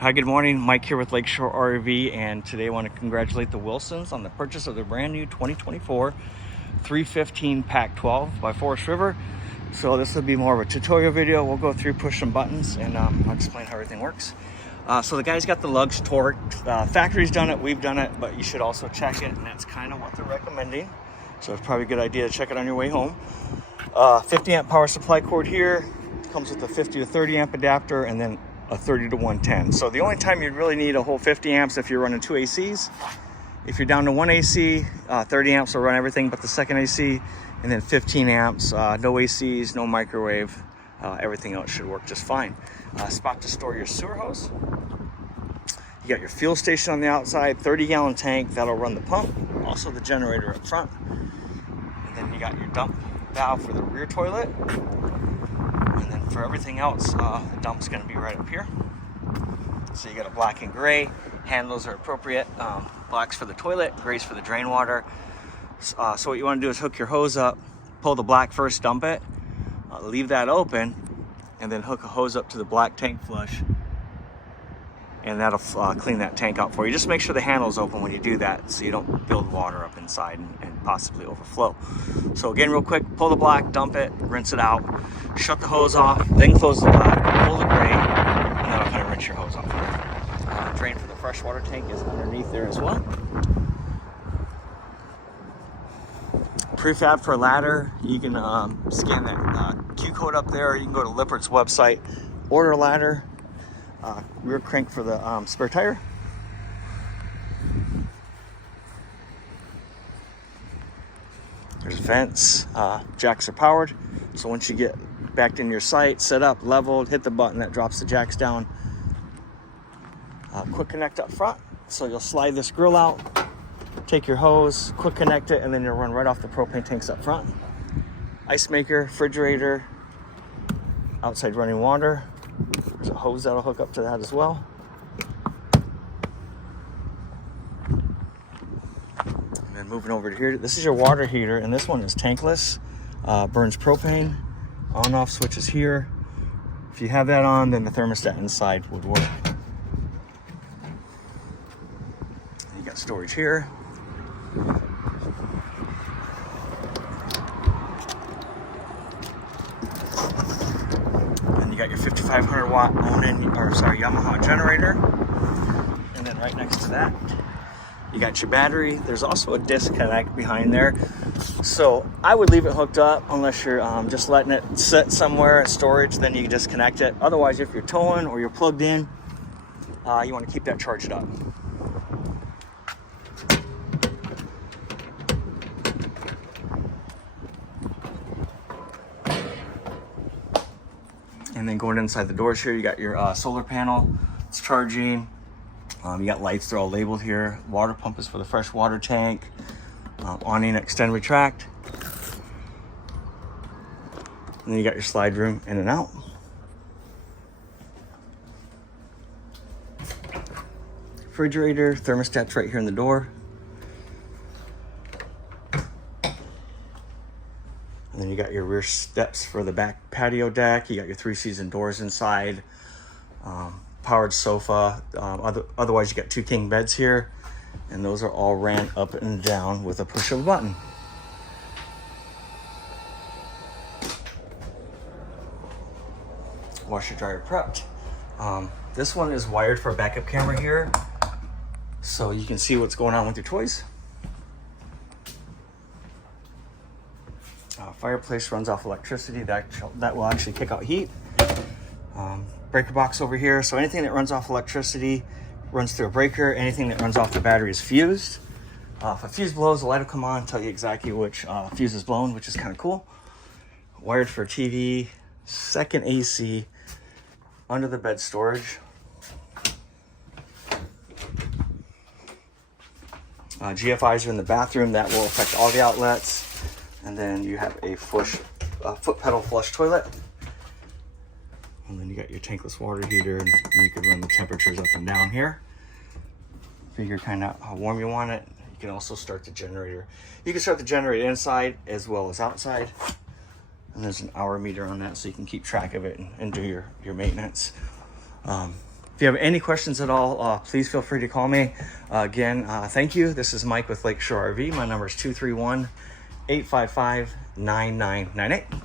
Hi, good morning. Mike here with Lakeshore RV, and today I want to congratulate the Wilsons on the purchase of their brand new 2024 315 pack 12 by Forest River. So this will be more of a tutorial video. We'll go through, push some buttons, and I'll explain how everything works. So the guy's got the lugs torqued. Factory's done it, we've done it, but you should also check it, and that's kind of what they're recommending. So it's probably a good idea to check it on your way home. 50 amp power supply cord here. Comes with a 50 to 30 amp adapter, and then a 30 to 110. So the only time you'd really need a whole 50 amps if you're running two ACs. If you're down to one AC, 30 amps will run everything but the second AC, and then 15 amps, no ACs, no microwave, everything else should work just fine. Spot to store your sewer hose. You got your fuel station on the outside, 30-gallon tank, that'll run the pump, also the generator up front. And then you got your dump valve for the rear toilet. And then for everything else, the dump's going to be right up here. So you got a black and gray. Handles are appropriate. Black's for the toilet, gray's for the drain water. So what you want to do is hook your hose up, pull the black first, dump it, leave that open, and then hook a hose up to the black tank flush. And that'll clean that tank out for you. Just make sure the handle's open when you do that so you don't build water up inside and possibly overflow. So again, real quick, pull the black, dump it, rinse it out, shut the hose off, then close the black, pull the gray, and that'll kind of rinse your hose off. Drain for the freshwater tank is underneath there as well. Prefab for a ladder, you can scan that Q code up there. You can go to Lippert's website, order a ladder. Rear crank for the spare tire. There's vents. Jacks are powered. So once you get back in your site, set up, leveled, hit the button that drops the jacks down. Quick connect up front. So you'll slide this grill out, take your hose, quick connect it, and then you'll run right off the propane tanks up front. Ice maker, refrigerator, outside running water. There's a hose that'll hook up to that as well. And then moving over to here, this is your water heater, and this one is tankless, burns propane. On-off switches here. If you have that on, then the thermostat inside would work. You got storage here. You got your 5,500 watt Yamaha generator, and then right next to that you got your battery. There's also a disconnect behind there, so I would leave it hooked up unless you're just letting it sit somewhere at storage. Then you can disconnect it. Otherwise, if you're towing or you're plugged in, you want to keep that charged up. And then going inside the doors here, you got your solar panel. It's charging. You got lights, they're all labeled here. Water pump is for the fresh water tank. Awning, extend, retract. And then you got your slide room in and out. Refrigerator, thermostat's right here in the door. And then you got your rear steps for the back patio deck. You got your 3-season doors inside, powered sofa. Otherwise, you got 2 king beds here, and those are all ran up and down with a push of a button. Washer dryer prepped. This one is wired for a backup camera here, so you can see what's going on with your toys. Fireplace runs off electricity. That will actually kick out heat. Breaker box over here. So anything that runs off electricity runs through a breaker. Anything that runs off the battery is fused. If a fuse blows, the light will come on, tell you exactly which fuse is blown, which is kind of cool. Wired for TV, second AC, under the bed storage. GFIs are in the bathroom. That will affect all the outlets. And then you have a foot pedal flush toilet. And then you got your tankless water heater, and you can run the temperatures up and down here. Figure kind of how warm you want it. You can also start the generator. You can start the generator inside as well as outside. And there's an hour meter on that, so you can keep track of it and do your maintenance. If you have any questions at all, please feel free to call me. Again, thank you. This is Mike with Lakeshore RV. My number is 231-855-9998.